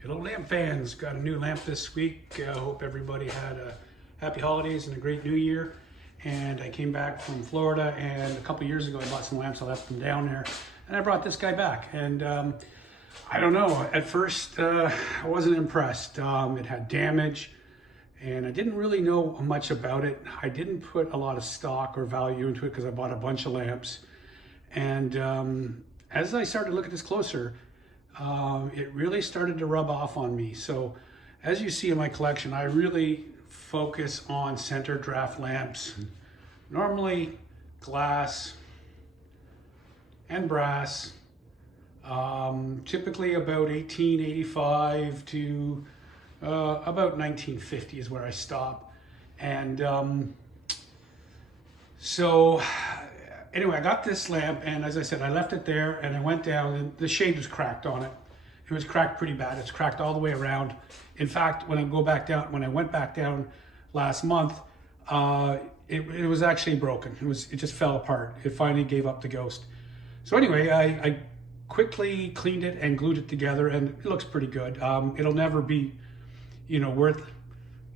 Hello lamp fans, got a new lamp this week. Hope everybody had a happy holidays and a great new year. And I came back from Florida, and a couple years ago I bought some lamps. I left them down there and I brought this guy back. And I don't know, at first I wasn't impressed. It had damage and I didn't really know much about it. I didn't put a lot of stock or value into it because I bought a bunch of lamps. And as I started to look at this closer, it really started to rub off on me. So as you see in my collection, I really focus on center draft lamps, normally glass and brass, typically about 1885 to about 1950 is where I stop. And so anyway, I got this lamp, and as I said, I left it there and I went down, and the shade was cracked on it. It was cracked pretty bad. It's cracked all the way around. In fact, when I went back down last month, it was actually broken. It just fell apart. It finally gave up the ghost. So anyway, I quickly cleaned it and glued it together, and it looks pretty good. It'll never be, worth,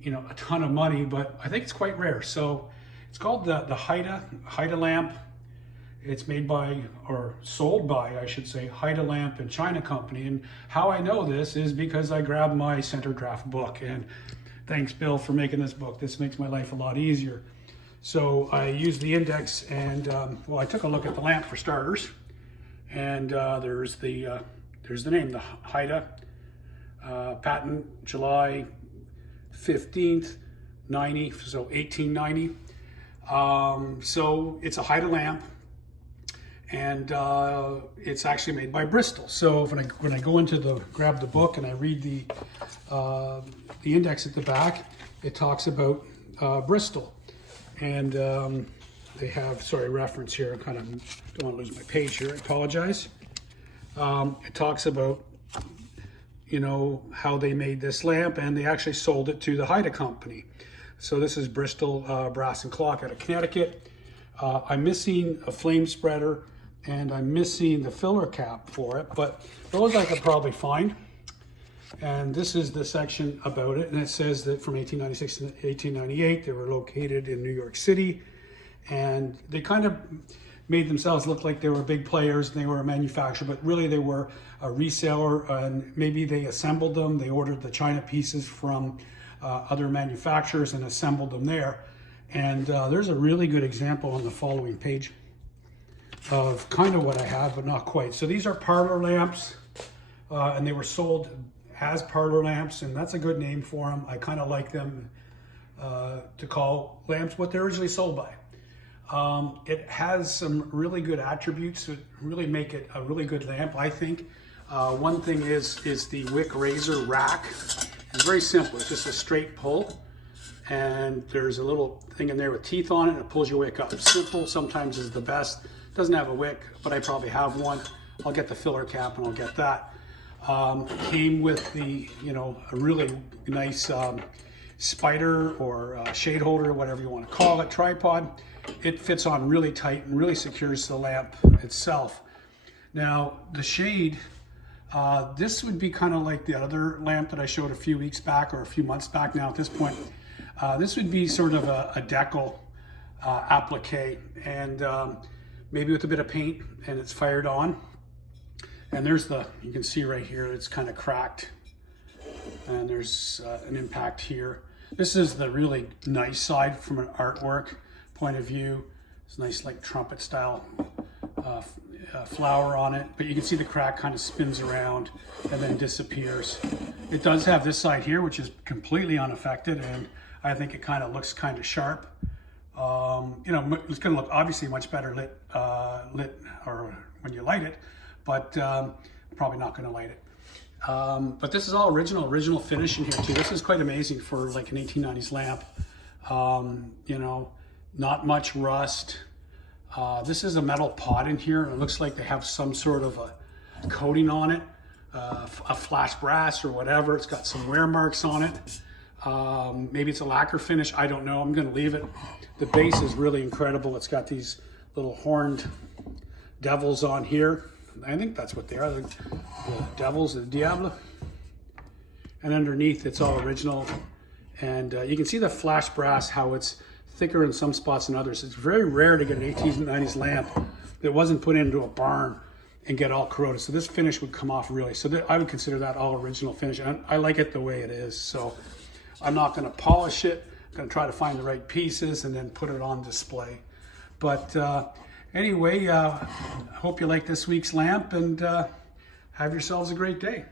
a ton of money, but I think it's quite rare. So it's called the Haida lamp. It's made by, or sold by, I should say, Haida Lamp and China Company. And how I know this is because I grabbed my center draft book. And thanks, Bill, for making this book. This makes my life a lot easier. So I used the index, and I took a look at the lamp for starters. And there's the name, the Haida, patent July 15th, 90, so 1890. So it's a Haida lamp. And it's actually made by Bristol. So when I go into grab the book and I read the index at the back, it talks about Bristol. And they have, reference here. I kind of don't want to lose my page here. I apologize. It talks about, how they made this lamp, and they actually sold it to the Haida Company. So this is Bristol Brass and Clock out of Connecticut. I'm missing a flame spreader, and I'm missing the filler cap for it, but those I could probably find. And this is the section about it, and it says that from 1896 to 1898, they were located in New York City, and they kind of made themselves look like they were big players and they were a manufacturer, but really they were a reseller, and maybe they assembled them. They ordered the China pieces from other manufacturers and assembled them there. And there's a really good example on the following page of kind of what I have, but not quite. So these are parlor lamps, and they were sold as parlor lamps, and that's a good name for them. I kind of like them to call lamps what they're originally sold by. It has some really good attributes that really make it a really good lamp, I think. One thing is the wick razor rack. It's very simple. It's just a straight pull, and there's a little thing in there with teeth on it, and it pulls your wick up. Simple sometimes is the best. Doesn't have a wick, but I probably have one. I'll get the filler cap and I'll get that. Came with the, a really nice spider or shade holder, whatever you want to call it, tripod. It fits on really tight and really secures the lamp itself. Now the shade, this would be kind of like the other lamp that I showed a few weeks back or a few months back now at this point. This would be sort of a decal applique, and maybe with a bit of paint, and it's fired on. And there's you can see right here, it's kind of cracked. And there's an impact here. This is the really nice side from an artwork point of view. It's nice, like trumpet style flower on it. But you can see the crack kind of spins around and then disappears. It does have this side here, which is completely unaffected, and I think it kind of looks kind of sharp. It's going to look obviously much better lit or when you light it, but probably not going to light it. But this is all original finish in here too. This is quite amazing for like an 1890s lamp. Not much rust. This is a metal pot in here, and it looks like they have some sort of a coating on it, a flash brass or whatever. It's got some wear marks on it. Maybe it's a lacquer finish. I don't know. I'm going to leave it. The base is really incredible. It's got these little horned devils on here. I think that's what they are. The devils, the diable. and underneath it's all original. And you can see the flash brass, how it's thicker in some spots than others. It's very rare to get an 1890s lamp that wasn't put into a barn and get all corroded. So this finish would come off really. So I would consider that all original finish. And I like it the way it is. So I'm not going to polish it. I'm going to try to find the right pieces and then put it on display. But anyway, hope you like this week's lamp, and have yourselves a great day.